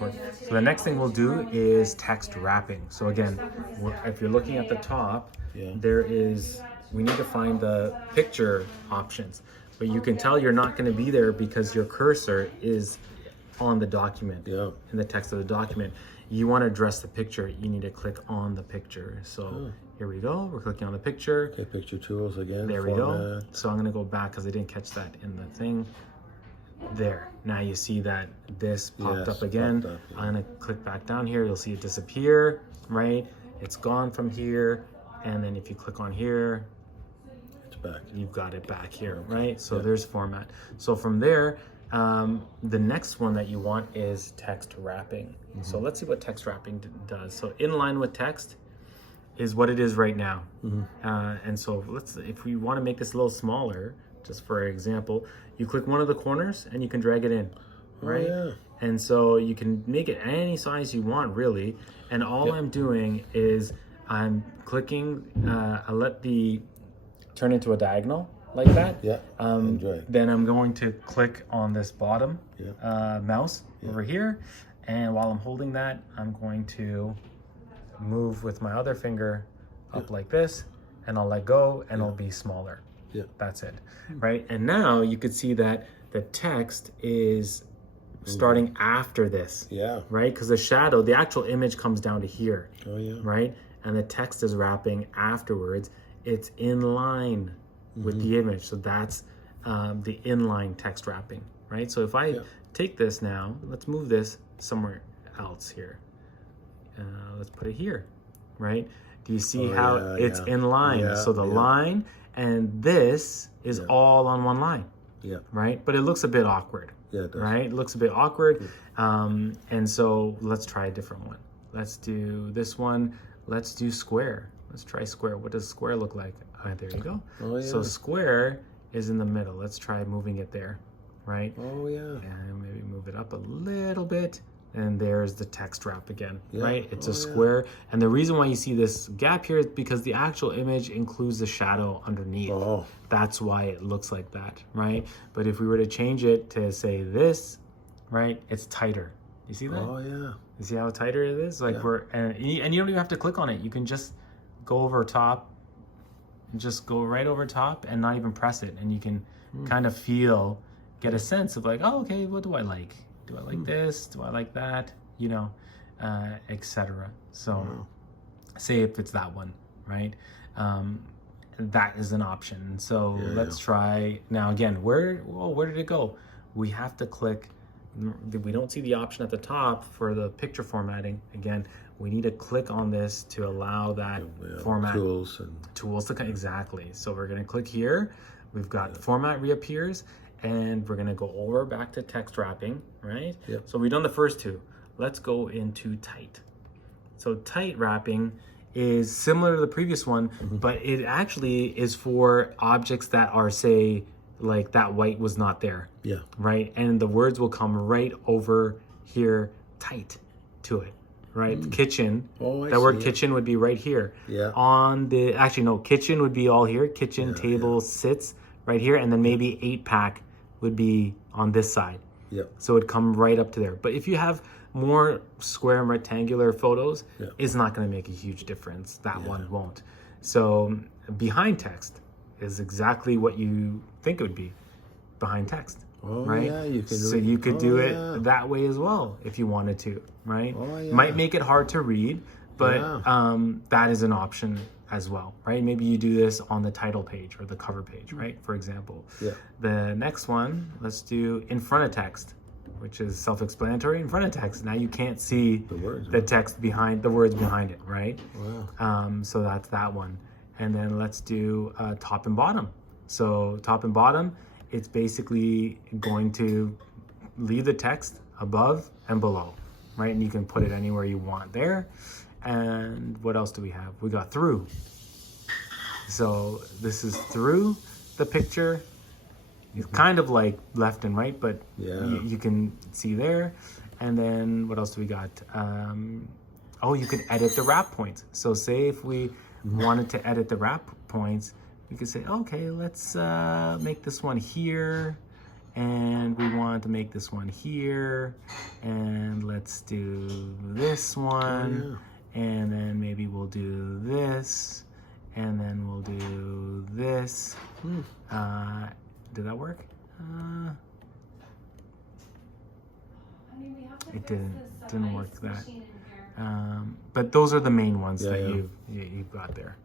record. So the next thing we'll do is text wrapping. So again, if you're looking at the top, we need to find the picture options. But you can tell you're not going to be there because your cursor is on the document, in the text of the document. You want to address the picture, you need to click on the picture. So here we go, we're clicking on the picture. Okay, picture tools again. There we go. So I'm going to go back because I didn't catch that in the thing. There, now you see that this popped up again. I'm going to click back down here, you'll see it disappear, right? It's gone from here, and then if you click on here, it's back. You've got it back here, right? So there's format. So from there, the next one that you want is text wrapping. So let's see what text wrapping does. So inline with text is what it is right now. And so if we want to make this a little smaller, just for example, you click one of the corners and you can drag it in, right? And so you can make it any size you want, really. And all I'm doing is I'm clicking, I let the turn into a diagonal like that. Then I'm going to click on this bottom mouse over here. And while I'm holding that, I'm going to move with my other finger up like this, and I'll let go and it'll be smaller. That's it, right? And now you could see that the text is starting after this, right? Because the shadow, the actual image comes down to here, right? And the text is wrapping afterwards. It's in line with the image. So that's the inline text wrapping, right? So if I take this now, let's move this somewhere else here. Let's put it here, right? Do you see how it's in line? So the line and this is all on one line, right? But it looks a bit awkward, right? It looks a bit awkward. And so let's try a different one. Let's do this one. Let's do square. Let's try square. What does square look like? There you go. So square is in the middle. Let's try moving it there, right? And maybe move it up a little bit. And there's the text wrap again, right? It's a square. And the reason why you see this gap here is because the actual image includes the shadow underneath. That's why it looks like that, right? But if we were to change it to say this, right, it's tighter. You see that? You see how tighter it is? Like and you don't even have to click on it. You can just go over top, just go right over top and not even press it. And you can kind of get a sense of like, oh, okay, what do I like? Do I like this? Do I like that? You know, etc. So say if it's that one, right? That is an option. So let's try now again. Where did it go? We have to click. We don't see the option at the top for the picture formatting. Again, we need to click on this to allow that format tools to come. Exactly. So we're going to click here. We've got format reappears. And we're going to go over back to text wrapping, right? So we've done the first two. Let's go into tight. So tight wrapping is similar to the previous one, but it actually is for objects that are, say, like that white was not there, right? And the words will come right over here, tight to it, right? Kitchen, that word kitchen would be right here. On the, actually no, kitchen would be all here. Kitchen, table, sits right here, and then maybe 8-pack would be on this side. So it'd come right up to there. But if you have more square and rectangular photos, it's not going to make a huge difference. That one won't. So behind text is exactly what you think it would be, behind text, right? You could do it that way as well if you wanted to, right? Might make it hard to read, but that is an option as well, right? Maybe you do this on the title page or the cover page, right? For example. The next one, let's do in front of text, which is self-explanatory. In front of text, now you can't see the text behind the words behind it, right? So that's that one. And then let's do top and bottom. So top and bottom, it's basically going to leave the text above and below, right? And you can put it anywhere you want there. And what else do we have? We got through. So this is through the picture. It's kind of like left and right, but you can see there. And then what else do we got? You can edit the wrap points. So say if we wanted to edit the wrap points, we could say, okay, let's make this one here. And we want to make this one here. And let's let's do this one, and then maybe we'll do this, and then we'll do this. Did that work? It didn't work that. But those are the main ones that you've got there.